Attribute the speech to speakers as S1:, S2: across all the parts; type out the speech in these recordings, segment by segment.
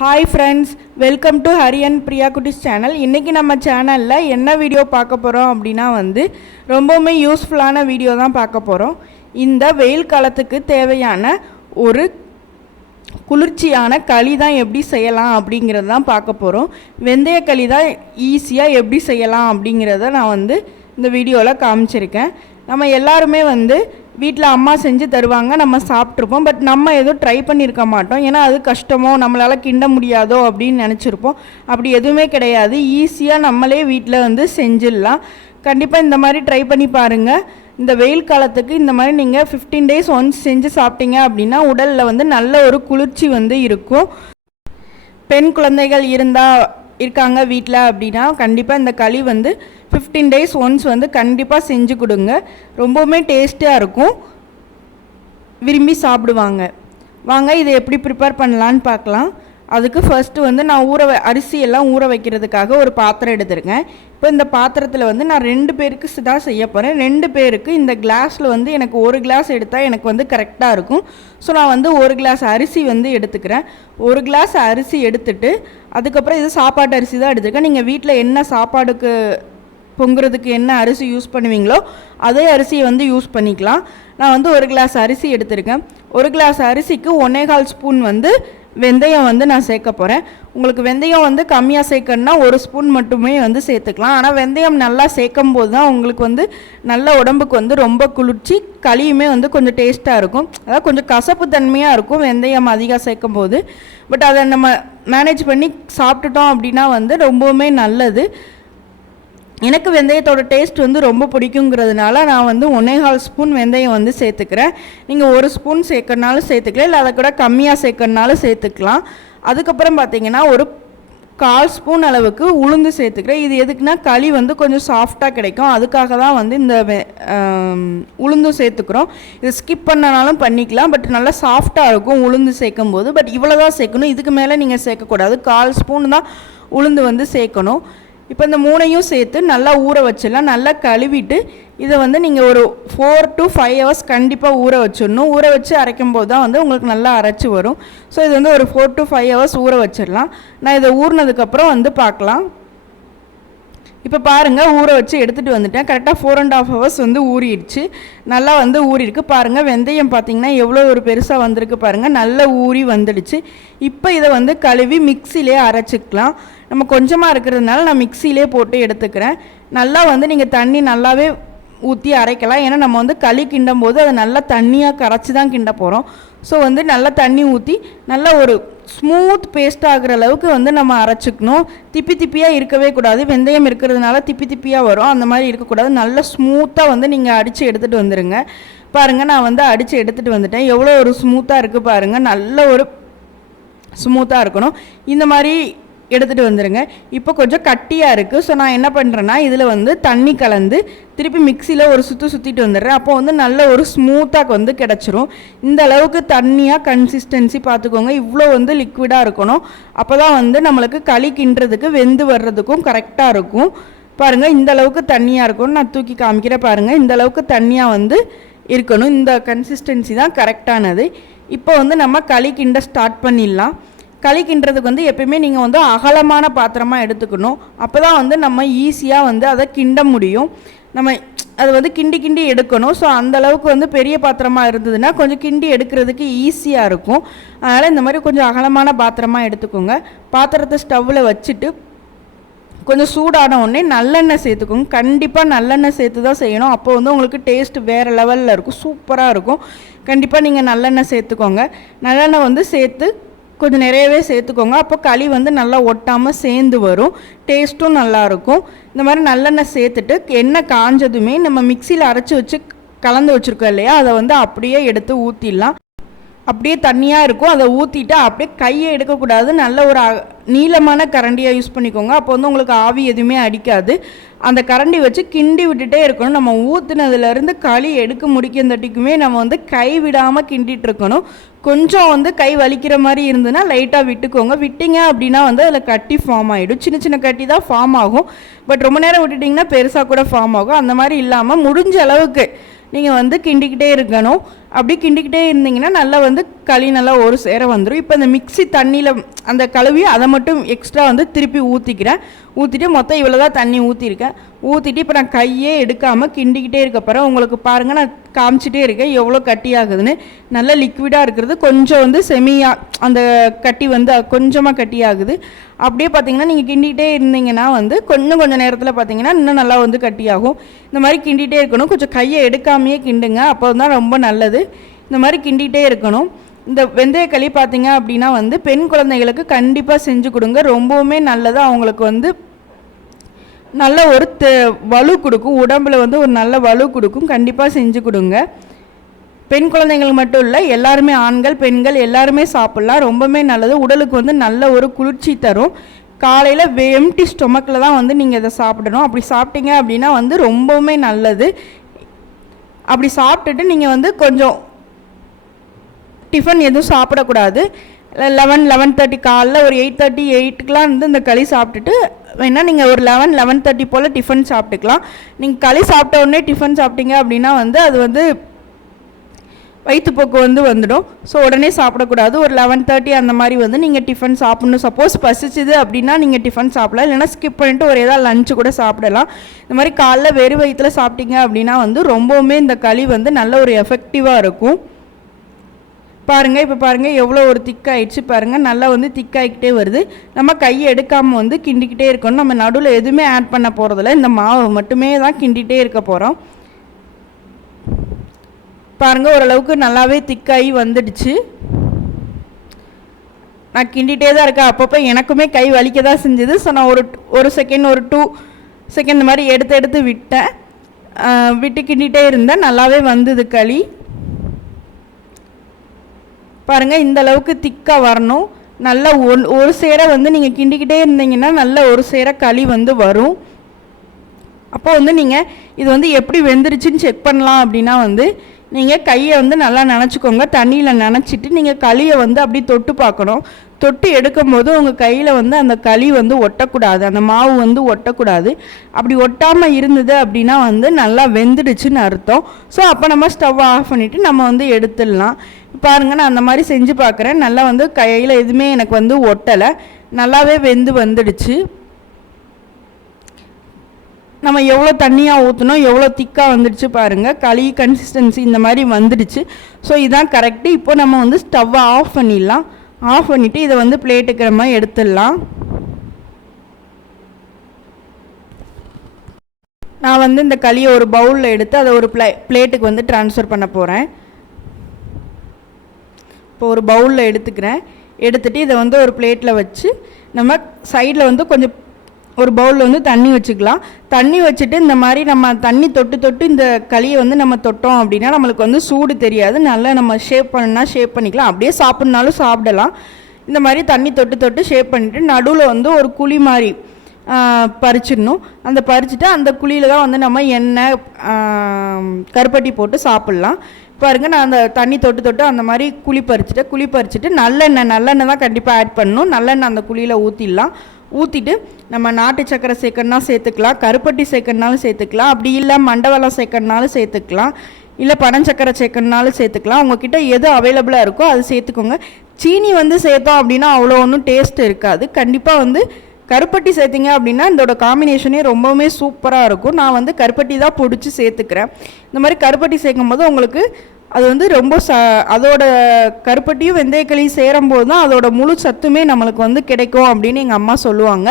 S1: Hi friends welcome to Hariyan Priya Kuttis channel இன்றைக்கி நம்ம சேனலில் என்ன வீடியோ பார்க்க போகிறோம் அப்படின்னா வந்து ரொம்பவுமே யூஸ்ஃபுல்லான வீடியோ தான் பார்க்க போகிறோம் இந்த வெயில் காலத்துக்கு தேவையான ஒரு குளிர்ச்சியான களி தான் எப்படி செய்யலாம் அப்படிங்கிறது தான் பார்க்க போகிறோம் வெந்தய களி தான் ஈஸியாக எப்படி செய்யலாம் அப்படிங்கிறத நான் வந்து இந்த வீடியோவில் காமிச்சிருக்கேன். நம்ம எல்லாருமே வந்து வீட்டில் அம்மா செஞ்சு தருவாங்க நம்ம சாப்பிட்ருப்போம் பட் நம்ம எதுவும் ட்ரை பண்ணியிருக்க மாட்டோம். ஏன்னா அது கஷ்டமோ நம்மளால் கிண்ட முடியாதோ அப்படின்னு நினச்சிருப்போம். அப்படி எதுவுமே கிடையாது. ஈஸியாக நம்மளே வீட்டில் வந்து செஞ்சிடலாம். கண்டிப்பாக இந்த மாதிரி ட்ரை பண்ணி பாருங்கள் இந்த வெயில் காலத்துக்கு இந்த மாதிரி நீங்கள் ஃபிஃப்டீன் டேஸ் ஒன்ஸ் செஞ்சு சாப்பிட்டீங்க அப்படின்னா உடலில் வந்து நல்ல ஒரு குளிர்ச்சி வந்து இருக்கும். பெண் குழந்தைகள் இருந்தால் இருக்காங்க வீட்டில் அப்படின்னா கண்டிப்பாக இந்த களி வந்து ஃபிஃப்டீன் டேஸ் ஒன்ஸ் வந்து கண்டிப்பாக செஞ்சு கொடுங்க. ரொம்பவுமே டேஸ்ட்டாக இருக்கும். விரும்பி சாப்பிடுவாங்க. வாங்க இதை எப்படி ப்ரிப்பேர் பண்ணலான்னு பார்க்கலாம். அதுக்கு ஃபர்ஸ்ட்டு வந்து நான் ஊற வ அரிசியெல்லாம் ஊற வைக்கிறதுக்காக ஒரு பாத்திரம் எடுத்துருக்கேன். இப்போ இந்த பாத்திரத்தில் வந்து நான் ரெண்டு பேருக்கு தான் செய்ய போகிறேன் ரெண்டு பேருக்கு இந்த கிளாஸில் வந்து எனக்கு ஒரு கிளாஸ் எடுத்தால் எனக்கு வந்து கரெக்டாக இருக்கும். ஸோ நான் வந்து ஒரு கிளாஸ் அரிசி வந்து எடுத்துக்கிறேன். ஒரு கிளாஸ் அரிசி எடுத்துட்டு அதுக்கப்புறம் இது சாப்பாட்டு அரிசி தான் எடுத்துருக்கேன். நீங்கள் வீட்டில் என்ன சாப்பாடுக்கு பொங்குறதுக்கு என்ன அரிசி யூஸ் பண்ணுவீங்களோ அதே அரிசியை வந்து யூஸ் பண்ணிக்கலாம். நான் வந்து ஒரு கிளாஸ் அரிசி எடுத்திருக்கேன். ஒரு கிளாஸ் அரிசிக்கு ஒன்னேகால் ஸ்பூன் வந்து வெந்தயம் வந்து நான் சேர்க்க போகிறேன் உங்களுக்கு வெந்தயம் வந்து கம்மியாக சேர்க்கணுன்னா ஒரு ஸ்பூன் மட்டுமே வந்து சேர்த்துக்கலாம். ஆனால் வெந்தயம் நல்லா சேர்க்கும் போது தான் உங்களுக்கு வந்து நல்ல உடம்புக்கு வந்து ரொம்ப குளிர்ச்சி களியுமே வந்து கொஞ்சம் டேஸ்ட்டாக இருக்கும். அதாவது கொஞ்சம் கசப்பு தன்மையாக இருக்கும் வெந்தயம் அதிகம் சேர்க்கும் போது பட் அதை நம்ம மேனேஜ் பண்ணி சாப்பிட்டுட்டோம் அப்படின்னா வந்து ரொம்பவுமே நல்லது. எனக்கு வெந்தயத்தோட டேஸ்ட் வந்து ரொம்ப பிடிக்குங்கிறதுனால நான் வந்து ஒன்னேகால் ஸ்பூன் வெந்தயம் வந்து சேர்த்துக்கிறேன். நீங்கள் ஒரு ஸ்பூன் சேர்க்கறனாலும் சேர்த்துக்கலாம் இல்லை அதை கூட கம்மியாக சேர்க்கறனாலும் சேர்த்துக்கலாம். அதுக்கப்புறம் பார்த்தீங்கன்னா ஒரு கால் ஸ்பூன் அளவுக்கு உளுந்து சேர்த்துக்கிறேன். இது எதுக்குன்னா களி வந்து கொஞ்சம் சாஃப்டாக கிடைக்கும். அதுக்காக தான் வந்து இந்த வெ- உளுந்தும் சேர்த்துக்கிறோம். இது ஸ்கிப் பண்ணனாலும் பண்ணிக்கலாம். பட் நல்லா சாஃப்டாக இருக்கும் உளுந்து சேர்க்கும் போது பட் இவ்வளோ தான் சேர்க்கணும். இதுக்கு மேலே நீங்கள் சேர்க்கக்கூடாது. கால் ஸ்பூன் தான் உளுந்து வந்து சேர்க்கணும். இப்போ இந்த மூணையும் சேர்த்து நல்லா ஊற வச்சிடலாம். நல்லா கழுவிட்டு இதை வந்து நீங்கள் ஒரு ஃபோர் டு ஃபைவ் ஹவர்ஸ் கண்டிப்பாக ஊற வச்சிடணும். ஊற வச்சு அரைக்கும் போது தான் வந்து உங்களுக்கு நல்லா அரைச்சி வரும். ஸோ இது வந்து ஒரு ஃபோர் டு ஃபைவ் ஹவர்ஸ் ஊற வச்சிடலாம். நான் இதை ஊறினதுக்கப்புறம் வந்து பார்க்கலாம். இப்போ பாருங்கள் ஊற வச்சு எடுத்துகிட்டு வந்துட்டேன். கரெக்டாக ஃபோர் அண்ட் ஆஃப் ஹவர்ஸ் வந்து ஊறிடுச்சு. நல்லா வந்து ஊறிருக்கு பாருங்கள் வெந்தயம் பார்த்தீங்கன்னா எவ்வளோ ஒரு பெருசாக வந்திருக்கு பாருங்கள் நல்லா ஊறி வந்துடுச்சு. இப்போ இதை வந்து கழுவி மிக்சிலே அரைச்சிக்கலாம். நம்ம கொஞ்சமாக இருக்கிறதுனால நான் மிக்சிலே போட்டு எடுத்துக்கிறேன். நல்லா வந்து நீங்கள் தண்ணி நல்லாவே ஊற்றி அரைக்கலாம். ஏன்னா நம்ம வந்து களி கிண்டும் போது அதை நல்லா தண்ணியாக கரைச்சி தான் கிண்ட போகிறோம் ஸோ வந்து நல்லா தண்ணி ஊற்றி நல்லா ஒரு ஸ்மூத் பேஸ்ட் ஆகுற அளவுக்கு வந்து நம்ம அரைச்சிக்கணும். திப்பி திப்பியாக இருக்கவே கூடாது. வெந்தயம் இருக்கிறதுனால திப்பி திப்பியாக வரும். அந்த மாதிரி இருக்கக்கூடாது. நல்லா ஸ்மூத்தாக வந்து நீங்கள் அடித்து எடுத்துகிட்டு வந்துடுங்க பாருங்கள் நான் வந்து அடித்து எடுத்துகிட்டு வந்துட்டேன். எவ்வளோ ஒரு ஸ்மூத்தாக இருக்குது பாருங்கள் நல்ல ஒரு ஸ்மூத்தாக இருக்கணும். இந்த மாதிரி எடுத்துகிட்டு வந்துடுங்க இப்போ கொஞ்சம் கட்டியாக இருக்குது ஸோ நான் என்ன பண்ணுறேன்னா இதில் வந்து தண்ணி கலந்து திருப்பி மிக்சியில் ஒரு சுற்று சுற்றிட்டு வந்துடுறேன். அப்போ வந்து நல்ல ஒரு ஸ்மூத்தாக வந்து கிடச்சிரும். இந்த அளவுக்கு தண்ணியாக கன்சிஸ்டன்சி பார்த்துக்கோங்க இவ்வளோ வந்து லிக்விடாக இருக்கணும். அப்போ தான் வந்து நம்மளுக்கு களி கிண்டுறதுக்கு வெந்து வர்றதுக்கும் கரெக்டாக இருக்கும். பாருங்கள் இந்த அளவுக்கு தண்ணியாக இருக்கும்னு நான் தூக்கி காமிக்கிறேன் பாருங்கள் இந்த அளவுக்கு தண்ணியாக வந்து இருக்கணும். இந்த கன்சிஸ்டன்சி தான் கரெக்டானது இப்போ வந்து நம்ம களி கிண்ட ஸ்டார்ட் பண்ணிடலாம். களி கிண்டுறதுக்கு வந்து எப்பயுமே நீங்கள் வந்து அகலமான பாத்திரமாக எடுத்துக்கணும். அப்போ தான் வந்து நம்ம ஈஸியாக வந்து அதை கிண்ட முடியும். நம்ம அது வந்து கிண்டி கிண்டி எடுக்கணும். ஸோ அந்த அளவுக்கு வந்து பெரிய பாத்திரமாக இருந்ததுன்னா கொஞ்சம் கிண்டி எடுக்கிறதுக்கு ஈஸியாக இருக்கும். அதனால் இந்த மாதிரி கொஞ்சம் அகலமான பாத்திரமாக எடுத்துக்கோங்க. பாத்திரத்தை ஸ்டவ்வில் வச்சுட்டு கொஞ்சம் சூடான உடனே நல்லெண்ணெய் சேர்த்துக்கோங்க. கண்டிப்பாக நல்லெண்ணெய் சேர்த்து தான் செய்யணும். அப்போ வந்து உங்களுக்கு டேஸ்ட் வேறு லெவலில் இருக்கும். சூப்பராக இருக்கும். கண்டிப்பாக நீங்கள் நல்லெண்ணெய் சேர்த்துக்கோங்க. நல்லெண்ணெய் வந்து சேர்த்து கொஞ்சம் நிறையவே சேர்த்துக்கோங்க. அப்போ களி வந்து நல்லா ஒட்டாமல் சேர்ந்து வரும். டேஸ்ட்டும் நல்லாயிருக்கும். இந்த மாதிரி நல்லெண்ணெய் சேர்த்துட்டு எண்ணெய் காஞ்சதுமே நம்ம மிக்சியில் அரைச்சி வச்சு கலந்து வச்சுருக்கோம் இல்லையா? அதை வந்து அப்படியே எடுத்து ஊற்றிடலாம் அப்படியே தண்ணியாக இருக்கும். அதை ஊற்றிட்டு அப்படியே கையை எடுக்கக்கூடாது. நல்ல ஒரு நீளமான கரண்டியாக யூஸ் பண்ணிக்கோங்க. அப்போ வந்து உங்களுக்கு ஆவி எதுவுமே அடிக்காது. அந்த கரண்டி வச்சு கிண்டி விட்டுட்டே இருக்கணும். நம்ம ஊற்றுனதுலேருந்து களி எடுக்க முடிக்கிறந்தட்டிக்குமே நம்ம வந்து கை விடாமல் கிண்டிட்டு இருக்கணும். கொஞ்சம் வந்து கை வலிக்கிற மாதிரி இருந்ததுன்னா லைட்டாக விட்டுக்கோங்க. விட்டீங்க அப்படின்னா வந்து அதில் கட்டி ஃபார்ம் ஆகிடும் சின்ன சின்ன கட்டி தான் ஃபார்ம் ஆகும். பட் ரொம்ப நேரம் விட்டுட்டிங்கன்னா பெருசாக கூட ஃபார்ம் ஆகும். அந்த மாதிரி இல்லாமல் முடிஞ்ச அளவுக்கு நீங்கள் வந்து கிண்டிக்கிட்டே இருக்கணும். அப்படி கிண்டிக்கிட்டே இருந்தீங்கன்னா நல்லா வந்து களி நல்லா ஒரு சேர வந்துடும் இப்போ இந்த மிக்ஸி தண்ணியில் அந்த கழுவி அதை மட்டும் எக்ஸ்ட்ரா வந்து திருப்பி ஊற்றிக்கிறேன் ஊற்றிட்டு மொத்தம் இவ்வளோ தான் தண்ணி ஊற்றிருக்கேன் ஊற்றிட்டு இப்போ நான் கையே எடுக்காமல் கிண்டிக்கிட்டே இருக்க போகிறேன் உங்களுக்கு பாருங்கள் நான் காமிச்சிட்டே இருக்கேன் எவ்வளோ கட்டி ஆகுதுன்னு நல்ல லிக்விடாக இருக்கிறது. கொஞ்சம் வந்து செமியாக அந்த கட்டி வந்து கொஞ்சமாக கட்டி ஆகுது அப்படியே பார்த்தீங்கன்னா நீங்கள் கிண்டிகிட்டே இருந்தீங்கன்னா வந்து கொஞ்சம் கொஞ்சம் நேரத்தில் பார்த்தீங்கன்னா இன்னும் நல்லா வந்து கட்டியாகும். இந்த மாதிரி கிண்டிகிட்டே இருக்கணும். கொஞ்சம் கையை எடுக்காமையே கிண்டுங்க. அப்போ தான் ரொம்ப நல்லது. இந்த மாதிரி கிண்டிகிட்டே இருக்கணும். இந்த வெந்தயக்களி பார்த்தீங்க அப்படின்னா வந்து பெண் குழந்தைகளுக்கு கண்டிப்பாக செஞ்சு கொடுங்க. ரொம்பவுமே நல்லது. அவங்களுக்கு வந்து நல்ல ஒரு தெ வலு கொடுக்கும். உடம்புல வந்து ஒரு நல்ல வலு கொடுக்கும். கண்டிப்பாக செஞ்சு கொடுங்க. பெண் குழந்தைங்களுக்கு மட்டும் இல்லை எல்லாருமே ஆண்கள் பெண்கள் எல்லாருமே சாப்பிட்லாம். ரொம்பவுமே நல்லது. உடலுக்கு வந்து நல்ல ஒரு குளிர்ச்சி தரும். காலையில் எம்டி ஸ்டொமக்கில் தான் வந்து நீங்கள் இதை சாப்பிடணும். அப்படி சாப்பிட்டீங்க அப்படின்னா வந்து ரொம்பவுமே நல்லது. அப்படி சாப்பிட்டுட்டு நீங்கள் வந்து கொஞ்சம் டிஃபன் எதுவும் சாப்பிடக்கூடாது. லெவன் லெவன் தேர்ட்டி காலைல ஒரு எயிட் தேர்ட்டி எயிட்டுக்கெலாம் வந்து இந்த களி சாப்பிட்டுட்டு வேணால் நீங்கள் ஒரு லெவன் லெவன் தேர்ட்டி போல் டிஃபன் சாப்பிட்டுக்கலாம். நீங்கள் களி சாப்பிட்ட உடனே டிஃபன் சாப்பிட்டீங்க அப்படின்னா வந்து அது வந்து வயிற்றுப்போக்கு வந்து வந்துடும். ஸோ உடனே சாப்பிடக்கூடாது. ஒரு லெவன் தேர்ட்டி அந்த மாதிரி வந்து நீங்கள் டிஃபன் சாப்பிட்ணும். சப்போஸ் பசிச்சுது அப்படின்னா நீங்கள் டிஃபன் சாப்பிடலாம். இல்லைனா ஸ்கிப் பண்ணிவிட்டு ஒரு ஏதாவது லஞ்சு கூட சாப்பிடலாம். இந்த மாதிரி காலைல வெறும் வயிற்றில் சாப்பிட்டீங்க அப்படின்னா வந்து ரொம்பவுமே இந்த களி வந்து நல்ல ஒரு எஃபெக்டிவாக இருக்கும். பாருங்கள் இப்போ பாருங்கள் எவ்வளோ ஒரு திக்காயிடுச்சு பாருங்கள் நல்லா வந்து திக்காயிக்கிட்டே வருது. நம்ம கையை எடுக்காமல் வந்து கிண்டிக்கிட்டே இருக்கணும். நம்ம நடுவில் எதுவுமே ஆட் பண்ண போகிறதில்ல இந்த மாவு மட்டுமே தான் கிண்டிகிட்டே இருக்க போகிறோம் பாருங்கள் ஓரளவுக்கு நல்லாவே திக்காகி வந்துடுச்சு. நான் கிண்டிகிட்டே தான் இருக்கேன். அப்பப்போ எனக்குமே கை வலிக்க தான் செஞ்சுது. ஸோ நான் ஒரு ஒரு செகண்ட் ஒரு டூ செகண்ட் மாதிரி எடுத்து எடுத்து விட்டேன். விட்டு கிண்டிகிட்டே இருந்தேன். நல்லாவே வந்தது களி. பாருங்கள் இந்த அளவுக்கு திக்காக வரணும். நல்லா ஒன் ஒரு சேர வந்து நீங்கள் கிண்டிக்கிட்டே இருந்தீங்கன்னா நல்ல ஒரு சேர களி வந்து வரும். அப்போ வந்து நீங்கள் இது வந்து எப்படி வெந்துருச்சுன்னு செக் பண்ணலாம் அப்படின்னா வந்து நீங்கள் கையை வந்து நல்லா நினச்சிக்கோங்க. தண்ணியில் நினச்சிட்டு நீங்கள் களியை வந்து அப்படி தொட்டு பார்க்கணும். தொட்டு எடுக்கும்போது உங்கள் கையில் வந்து அந்த களி வந்து ஒட்டக்கூடாது. அந்த மாவு வந்து ஒட்டக்கூடாது. அப்படி ஒட்டாமல் இருந்தது அப்படின்னா வந்து நல்லா வெந்துடுச்சுன்னு அர்த்தம். ஸோ அப்போ நம்ம ஸ்டவ் ஆஃப் பண்ணிவிட்டு நம்ம வந்து எடுத்துடலாம். பாருங்கள் நான் அந்த மாதிரி செஞ்சு பார்க்குறேன். நல்லா வந்து கையில் எதுவுமே எனக்கு வந்து ஒட்டலை. நல்லாவே வெந்து வந்துடுச்சு. நம்ம எவ்வளோ தண்ணியாக ஊற்றணும் எவ்வளோ திக்காக வந்துடுச்சு பாருங்கள் களி கன்சிஸ்டன்சி இந்த மாதிரி வந்துடுச்சு. ஸோ இதுதான் கரெக்டு இப்போ நம்ம வந்து ஸ்டவ்வை ஆஃப் பண்ணிடலாம். ஆஃப் பண்ணிவிட்டு இதை வந்து பிளேட்டுக்கிற மாதிரி எடுத்துடலாம். நான் வந்து இந்த களியை ஒரு பவுலில் எடுத்து அதை ஒரு ப்ளே பிளேட்டுக்கு வந்து ட்ரான்ஸ்ஃபர் பண்ண போகிறேன் இப்போ ஒரு பவுலில் எடுத்துக்கிறேன். எடுத்துகிட்டு இதை வந்து ஒரு பிளேட்டில் வச்சு நம்ம சைடில் வந்து கொஞ்சம் ஒரு பவுலில் வந்து தண்ணி வச்சுக்கலாம். தண்ணி வச்சுட்டு இந்த மாதிரி நம்ம தண்ணி தொட்டு தொட்டு இந்த களியை வந்து நம்ம தொட்டோம் அப்படின்னா நம்மளுக்கு வந்து சூடு தெரியாது. நல்லா நம்ம ஷேப் பண்ணால் ஷேப் பண்ணிக்கலாம். அப்படியே சாப்பிட்னாலும் சாப்பிடலாம். இந்த மாதிரி தண்ணி தொட்டு தொட்டு ஷேப் பண்ணிவிட்டு நடுவில் வந்து ஒரு குழி மாதிரி பறிச்சிடணும். அந்த பறிச்சுட்டு அந்த குழியில் தான் வந்து நம்ம எண்ணெய் கருப்பட்டி போட்டு சாப்பிட்லாம். பாருங்க நான் அந்த தண்ணி தொட்டு தொட்டு அந்த மாதிரி குழி பறிச்சுட்டு குழி பறிச்சுட்டு நல்லெண்ணெய் நல்லெண்ணெய் தான் கண்டிப்பாக ஆட் பண்ணணும். நல்லெண்ணெய் அந்த குழியில் ஊற்றிடலாம் ஊற்றிட்டு நம்ம நாட்டு சக்கரை சேர்க்கணுன்னா சேர்த்துக்கலாம் கருப்பட்டி சேர்க்கணுனாலும் சேர்த்துக்கலாம் அப்படி இல்லை மண்டவளம் சேர்க்கணுனாலும் சேர்த்துக்கலாம் இல்லை பனஞ்சக்கரை சேர்க்கணுனாலும் சேர்த்துக்கலாம். உங்ககிட்ட எது அவைலபிளாக இருக்கோ அது சேர்த்துக்கோங்க. சீனி வந்து சேர்த்தோம் அப்படின்னா அவ்வளோ ஒன்றும் டேஸ்ட் இருக்காது. கண்டிப்பாக வந்து கருப்பட்டி சேர்த்திங்க அப்படின்னா இதோட காம்பினேஷனே ரொம்பவுமே சூப்பராக இருக்கும். நான் வந்து கருப்பட்டி தான் பிடிச்சி சேர்த்துக்கிறேன். இந்த மாதிரி கருப்பட்டி சேர்க்கும் போது உங்களுக்கு அது வந்து ரொம்ப ச அதோட கருப்பட்டியும் வெந்தயக்களியும் சேரும்போது தான் அதோட முழு சத்துமே நம்மளுக்கு வந்து கிடைக்கும் அப்படின்னு எங்கள் அம்மா சொல்லுவாங்க.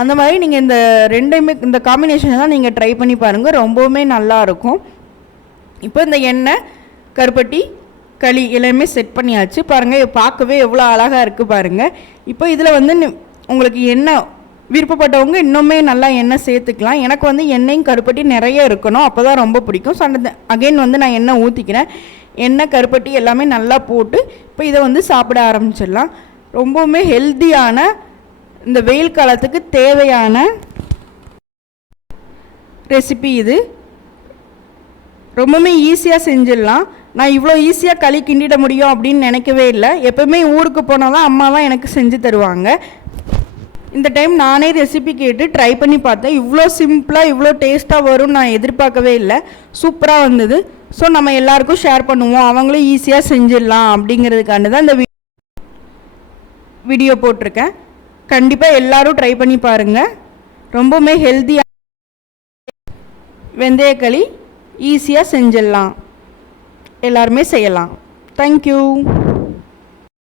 S1: அந்த மாதிரி நீங்கள் இந்த ரெண்டுமே இந்த காம்பினேஷனை தான் நீங்கள் ட்ரை பண்ணி பாருங்கள் ரொம்பவுமே நல்லாயிருக்கும் இப்போ இந்த எண்ணெய் கருப்பட்டி களி எல்லாமே செட் பண்ணியாச்சு. பாருங்கள் பார்க்கவே எவ்வளோ அழகாக இருக்குது பாருங்கள் இப்போ இதில் வந்து உங்களுக்கு எண்ணெய் விருப்பப்பட்டவங்க இன்னுமே நல்லா எண்ணெய் சேர்த்துக்கலாம். எனக்கு வந்து எண்ணெயும் கருப்பட்டி நிறைய இருக்கணும். அப்போ தான் ரொம்ப பிடிக்கும். ஸோ அகைன் வந்து நான் எண்ணெய் ஊற்றிக்கிறேன் எண்ணெய் கருப்பட்டி எல்லாமே நல்லா போட்டு இப்போ இதை வந்து சாப்பிட ஆரம்பிச்சிடலாம். ரொம்பவுமே ஹெல்த்தியான இந்த வெயில் காலத்துக்கு தேவையான ரெசிபி இது. ரொம்பவுமே ஈஸியாக செஞ்சிடலாம். நான் இவ்வளோ ஈஸியாக களி கிண்டிட முடியும் அப்படின்னு நினைக்கவே இல்லை. எப்போவுமே ஊருக்கு போனால் தான் அம்மா தான் எனக்கு செஞ்சு தருவாங்க. இந்த டைம் நானே ரெசிபி கேட்டு ட்ரை பண்ணி பார்த்தேன். இவ்வளோ சிம்பிளாக இவ்வளோ டேஸ்ட்டாக வரும்னு நான் எதிர்பார்க்கவே இல்லை. சூப்பராக வந்தது. ஸோ நம்ம எல்லாருக்கும் ஷேர் பண்ணுவோம். அவங்களும் ஈஸியாக செஞ்சிடலாம் அப்படிங்கிறதுக்கான தான் இந்த வீடியோ போட்டிருக்கேன். கண்டிப்பாக எல்லாரும் ட்ரை பண்ணி பாருங்கள் ரொம்பவுமே ஹெல்த்தியாக வெந்தயக்களி ஈஸியாக செஞ்சிடலாம். எல்லாருமே செய்யலாம். தேங்க்யூ